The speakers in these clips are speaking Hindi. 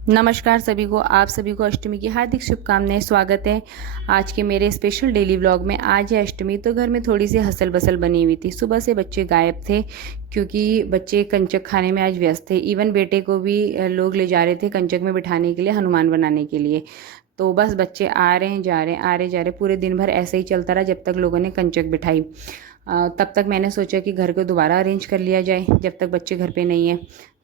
नमस्कार सभी को, आप सभी को अष्टमी की हार्दिक शुभकामनाएं। स्वागत है आज के मेरे स्पेशल डेली व्लॉग में। आज है अष्टमी, तो घर में थोड़ी सी हसल बसल बनी हुई थी। सुबह से बच्चे गायब थे क्योंकि बच्चे कंचक खाने में आज व्यस्त थे। इवन बेटे को भी लोग ले जा रहे थे कंचक में बिठाने के लिए, हनुमान बनाने के लिए। तो बस बच्चे आ रहे हैं जा रहे हैं, आ रहे जा रहे, पूरे दिन भर ऐसे ही चलता रहा जब तक लोगों ने कंचक बिठाई। तब तक मैंने सोचा कि घर को दोबारा अरेंज कर लिया जाए जब तक बच्चे घर पे नहीं हैं।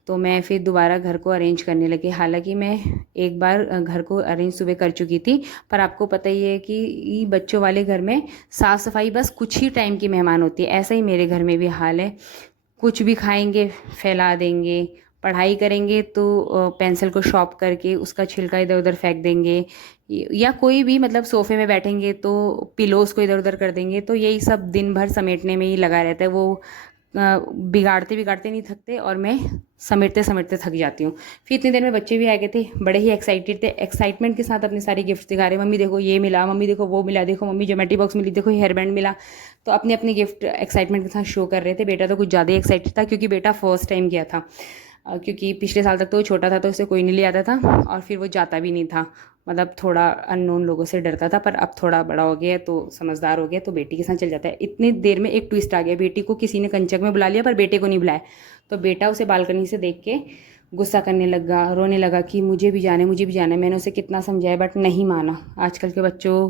तो मैं फिर दोबारा घर को अरेंज करने लगी। हालांकि मैं एक बार घर को अरेंज सुबह कर चुकी थी, पर आपको पता ही है कि बच्चों वाले घर में साफ़ सफाई बस कुछ ही टाइम की मेहमान होती है। ऐसा ही मेरे घर में भी हाल है। कुछ भी खाएंगे फैला देंगे, पढ़ाई करेंगे तो पेंसिल को शॉर्प करके उसका छिलका इधर उधर फेंक देंगे, या कोई भी मतलब सोफे में बैठेंगे तो पिलोस को इधर उधर कर देंगे। तो यही सब दिन भर समेटने में ही लगा रहता है। वो बिगाड़ते बिगाड़ते नहीं थकते और मैं समेटते समेटते थक जाती हूँ। फिर इतनी देर में बच्चे भी आ गए थे, बड़े ही एक्साइटेड थे, एक्साइटमेंट के साथ अपने सारी गिफ्ट दिखा रहे। मम्मी देखो ये मिला, मम्मी देखो वो मिला, देखो मम्मी ज्योमेट्री बॉक्स मिली, देखो हेयर बैंड मिला। तो अपने अपने गिफ्ट एक्साइटमेंट के साथ शो कर रहे थे। बेटा तो कुछ ज़्यादा ही एक्साइटेड था क्योंकि बेटा फर्स्ट टाइम गया था। क्योंकि पिछले साल तक तो वो छोटा था तो उसे कोई नहीं ले आता था, और फिर वो जाता भी नहीं था। मतलब थोड़ा अननोन लोगों से डरता था, पर अब थोड़ा बड़ा हो गया तो समझदार हो गया, तो बेटी के साथ चल जाता है। इतनी देर में एक ट्विस्ट आ गया, बेटी को किसी ने कंचक में बुला लिया पर बेटे को नहीं बुलाया। तो बेटा उसे बालकनी से देख के गुस्सा करने लगा, रोने लगा कि मुझे भी जाना है, मुझे भी जाना है। मैंने उसे कितना समझाया बट नहीं माना। आजकल के बच्चों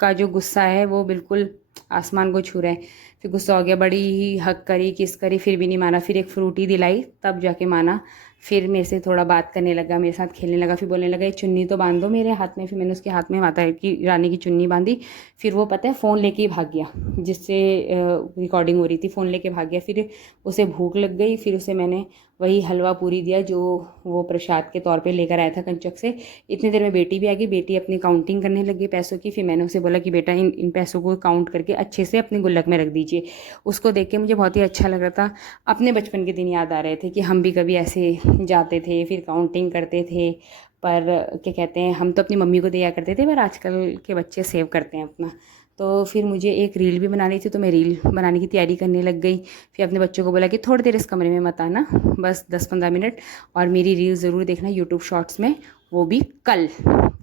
का जो गुस्सा है वो बिल्कुल आसमान को छू रहा है। फिर गुस्सा हो गया, बड़ी ही हक करी, किस करी, फिर भी नहीं माना। फिर एक फ्रूटी दिलाई तब जाके माना। फिर मेरे से थोड़ा बात करने लगा, मेरे साथ खेलने लगा, फिर बोलने लगा ये चुन्नी तो बांध दो मेरे हाथ में। फिर मैंने उसके हाथ में माता की रानी की चुन्नी बांधी। फिर वो पता है फ़ोन लेके ही भाग गया, जिससे रिकॉर्डिंग हो रही थी, फ़ोन लेके भाग गया। फिर उसे भूख लग गई, फिर उसे मैंने वही हलवा पूरी दिया जो वो प्रसाद के तौर पे लेकर आया था कंचक से। इतनी देर में बेटी भी आ गई। बेटी अपनी काउंटिंग करने लगी पैसों की। फिर मैंने उसे बोला कि बेटा इन पैसों को काउंट करके अच्छे से अपनी गुल्लक में रख दीजिए। उसको देख के मुझे बहुत ही अच्छा लग रहा था। अपने बचपन के दिन याद आ रहे थे कि हम भी कभी ऐसे जाते थे, फिर काउंटिंग करते थे। पर क्या कहते हैं, हम तो अपनी मम्मी को दिया करते थे, पर आजकल के बच्चे सेव करते हैं अपना। तो फिर मुझे एक रील भी बनानी थी, तो मैं रील बनाने की तैयारी करने लग गई। फिर अपने बच्चों को बोला कि थोड़ी देर इस कमरे में मत आना, बस 10-15 मिनट, और मेरी रील ज़रूर देखना यूट्यूब शॉर्ट्स में, वो भी कल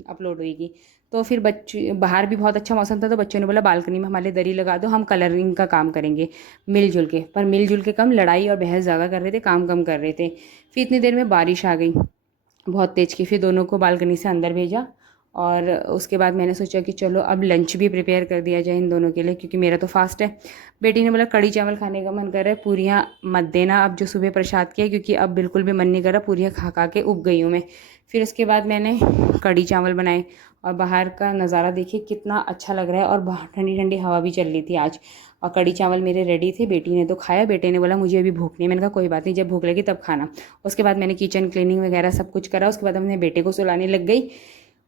अपलोड होएगी। तो फिर बच्चे, बाहर भी बहुत अच्छा मौसम था, तो बच्चों ने बोला बालकनी में हमारे दरी लगा दो, हम कलरिंग का काम करेंगे मिलजुल के। पर मिलजुल के कम, लड़ाई और बहस ज़्यादा कर रहे थे, काम कम कर रहे थे। फिर इतनी देर में बारिश आ गई बहुत तेज़ की। फिर दोनों को बालकनी से अंदर भेजा, और उसके बाद मैंने सोचा कि चलो अब लंच भी प्रिपेयर कर दिया जाए इन दोनों के लिए, क्योंकि मेरा तो फास्ट है। बेटी ने बोला कड़ी चावल खाने का मन कर रहा है, पूरियाँ मत देना अब जो सुबह प्रसाद किया, क्योंकि अब बिल्कुल भी मन नहीं कर रहा, पूरियाँ खा खा के उब गई हूँ मैं। फिर उसके बाद मैंने कड़ी चावल बनाए, और बाहर का नज़ारा देखिए कितना अच्छा लग रहा है, और बाहर ठंडी ठंडी हवा भी चल रही थी आज। और कड़ी चावल मेरे रेडी थे। बेटी ने तो खाया, बेटे ने बोला मुझे अभी भूख नहीं। मैंने कहा कोई बात नहीं, जब भूख लगी तब खाना। उसके बाद मैंने किचन क्लीनिंग वगैरह सब कुछ करा। उसके बाद हमने बेटे को सुलाने लग गई,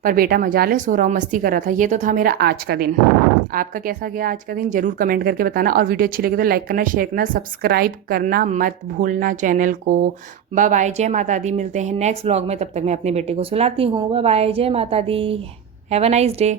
पर बेटा मजाल है सो रहा हूँ, मस्ती कर रहा था। ये तो था मेरा आज का दिन। आपका कैसा गया आज का दिन, जरूर कमेंट करके बताना। और वीडियो अच्छी लगी तो लाइक करना, शेयर करना, सब्सक्राइब करना मत भूलना चैनल को। बाय बाय, जय माता दी। मिलते हैं नेक्स्ट व्लॉग में, तब तक मैं अपने बेटे को सुलाती हूँ। बाय बाय, जय माता दी, हैव अ नाइस डे।